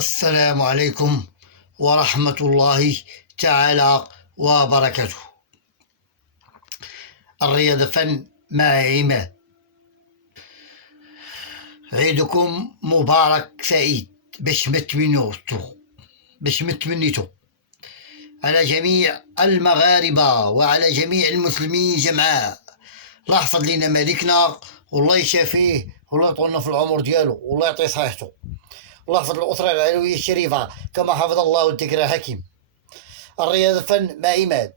السلام عليكم ورحمة الله تعالى وبركاته. الرياضة فن مع عماد. عيدكم مبارك سعيد باش متمنيتو على جميع المغاربة وعلى جميع المسلمين جمعاء. الله يحفظ لنا ملكنا والله يشافيه والله يطولنا في العمر ديالو والله يعطيه صحته. الله يحفظ الأسرة العلوية الشريفة كما حفظ الله الذكر الحكيم. الرياضة فن مع عماد.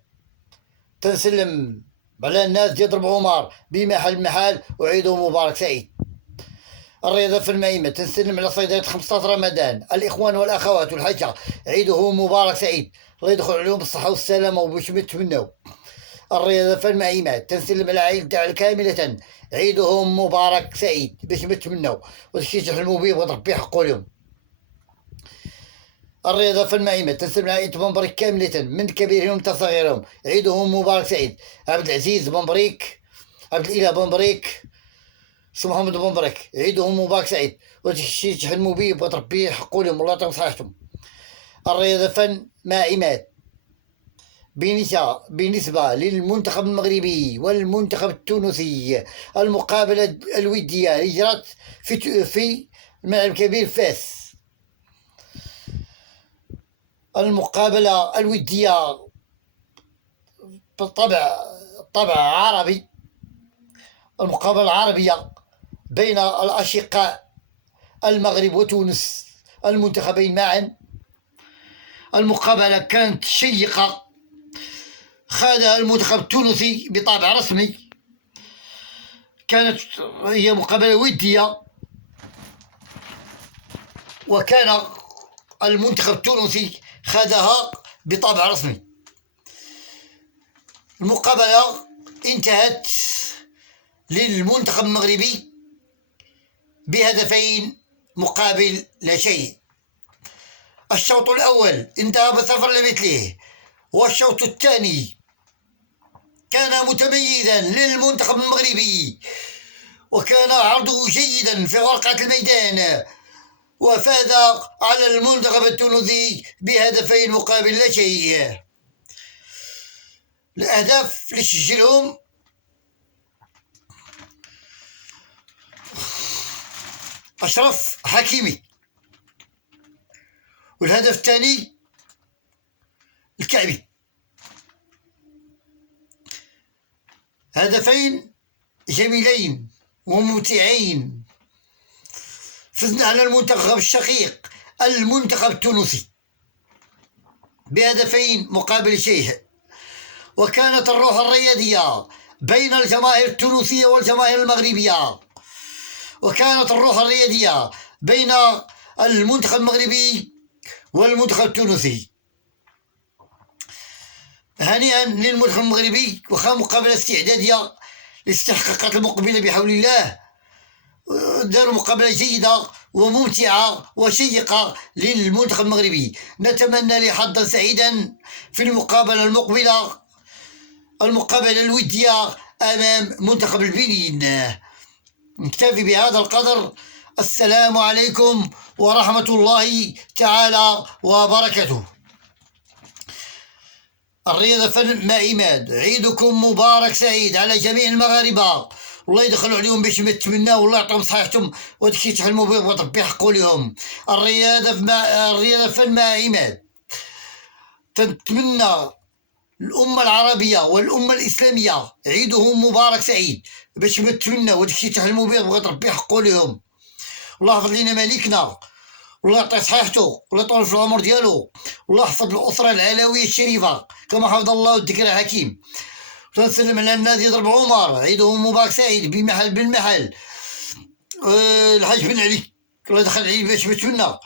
تنسلم على الناس يضرب عمر بمحل وعيدهم مبارك سعيد. الرياضة فن مع عماد. تنسلم على صيدلة 15 رمضان، الإخوان والأخوات والحجة عيدهم مبارك سعيد، الله يدخل عليهم بالصحة والسلامة وباش يتمناو. الرياضة فن مع عماد. تنسلم على عائلة تاع كاملة عيدهم مبارك سعيد باش يتمناو وداكشي تحلموا به وضرب به حقو لهم. الرياضة فن مع عماد. تنسلم على عائلة بنبريك كاملة من كبيرهم حتى صغيرهم عيدهم مبارك سعيد. عبد العزيز بنبريك، عبد الإله بنبريك، سي محمد بنبريك عيدهم مبارك سعيد وداكشي تحلموا به وضرب به حقو لهم والله يعطيهم صحتهم. الرياضة فن مع عماد. بالنسبة للمنتخب المغربي والمنتخب التونسي، المقابلة الودية اللي جرت في الملعب الكبير فاس. المقابلة الودية بالطبع عربي، المقابلة العربية بين الأشقاء المغرب وتونس المنتخبين معا. المقابلة كانت شيقة، خاضها المنتخب التونسي بطابع رسمي، كانت هي مقابلة ودية وكان المنتخب التونسي خاضها بطابع رسمي. المقابلة انتهت للمنتخب المغربي بهدفين مقابل لا شيء. الشوط الأول انتهى بصفر لمثله، والشوط الثاني كان متميزا للمنتخب المغربي وكان عرضه جيدا في ورقة الميدان وفاز على المنتخب التونسي بهدفين مقابل لا شيء. الأهداف اللي سجلهم أشرف حكيمي، والهدف الثاني الكعبي. هدفين جميلين وممتعين. فزنا على المنتخب الشقيق المنتخب التونسي بهدفين مقابل شيء، وكانت الروح الرياضية بين الجماهير التونسية والجماهير المغربية، وكانت الروح الرياضية بين المنتخب المغربي والمنتخب التونسي. هنيئا للمنتخب المغربي وخا مقابلة استعدادية لاستحقاقات المقبلة بحول الله. داروا مقابلة جيدة وممتعة وشيقة للمنتخب المغربي. نتمنى له حظا سعيدا في المقابلة المقبلة، المقابلة الودية أمام منتخب البنين. نكتفي بهذا القدر. السلام عليكم ورحمة الله تعالى وبركاته. الرياضة فن مع عماد. عيدكم مبارك سعيد على جميع المغاربة، والله يدخلوا عليهم باش يتمناو والله يعطيهم صحتهم وداكشي تحلموا به وتربي حقو لهم. الرياضة فن مع عماد. تنتمنى الأمة العربية والأمة الإسلامية عيدهم مبارك سعيد باش يتمناو وداكشي تحلموا به وتربي حقو لهم. الله يحفظ لنا ملكنا والله يعطيه صحته والله يطول في العمر ديالو والله يحفظ الأسرة العلوية الشريفة كما حفظ الله الذكر الحكيم. تنسلم على الناس يضرب عمر عيدهم مبارك سعيد بالمحل. الحاج بن علي الله يدخل عليه باش يتمنى،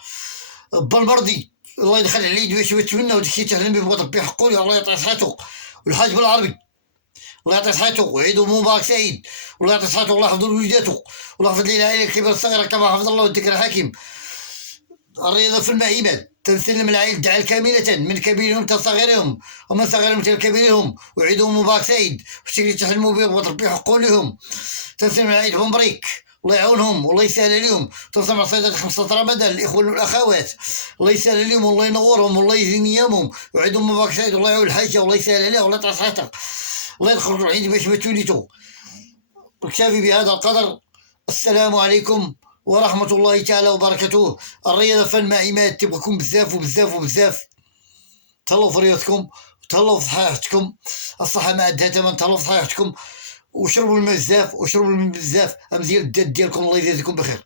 بالمرضي الله يدخل عليه باش يتمنى وداكشي تحلم به وتربي حقو الله يعطيه صحته. والحاج بالعربي الله يعطي صحته وعيدهم مبارك سعيد والله يعطي صحته والله يحفظ وليداته والله يحفظ لنا العائلة الكبيرة الصغيرة كما حفظ الله الذكر الحكيم. الرياضة في عماد. تنسلم العائلة دعاء كاملة من كبيرهم حتى صغيرهم ومن صغيرهم حتى كبيرهم وعيدهم مبارك سعيد وشكري تحلموا به وتربي حقو لهم. تنسلم العائلة بنبريك الله يعاونهم والله يسهل عليهم. تنصب عصيدة 15 رمضان الإخوان والأخوات، الله يسهل عليهم والله ينورهم والله يزين نيامهم ويعيدهم مبارك سعيد. والله يعاون الحاجة والله يسهل عليها والله يطرح صحتك، الله يدخل العيد باش ما توليتو. نكتفي بهذا القدر. السلام عليكم ورحمة الله تعالى وبركاته. الرياضة فن مع عماد، تبغيكم بزاف وبزاف وبزاف. تهلاو في رياضتكم، تهلاو في صحيحتكم، الصحة ما عندها ثمن. تهلاو في صحيحتكم وشربوا الماء بزاف وشربوا الماء بزاف. مزيان الداد ديالكم الله يجازيكم بخير.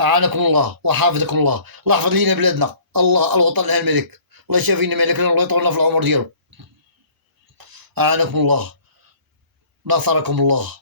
أعانكم الله وحافظكم الله. الله يحفظ لينا بلادنا، الله الوطن الملك، الله يشافينا ملكنا والله يطولنا في العمر ديالو. أعانكم الله، نصركم الله.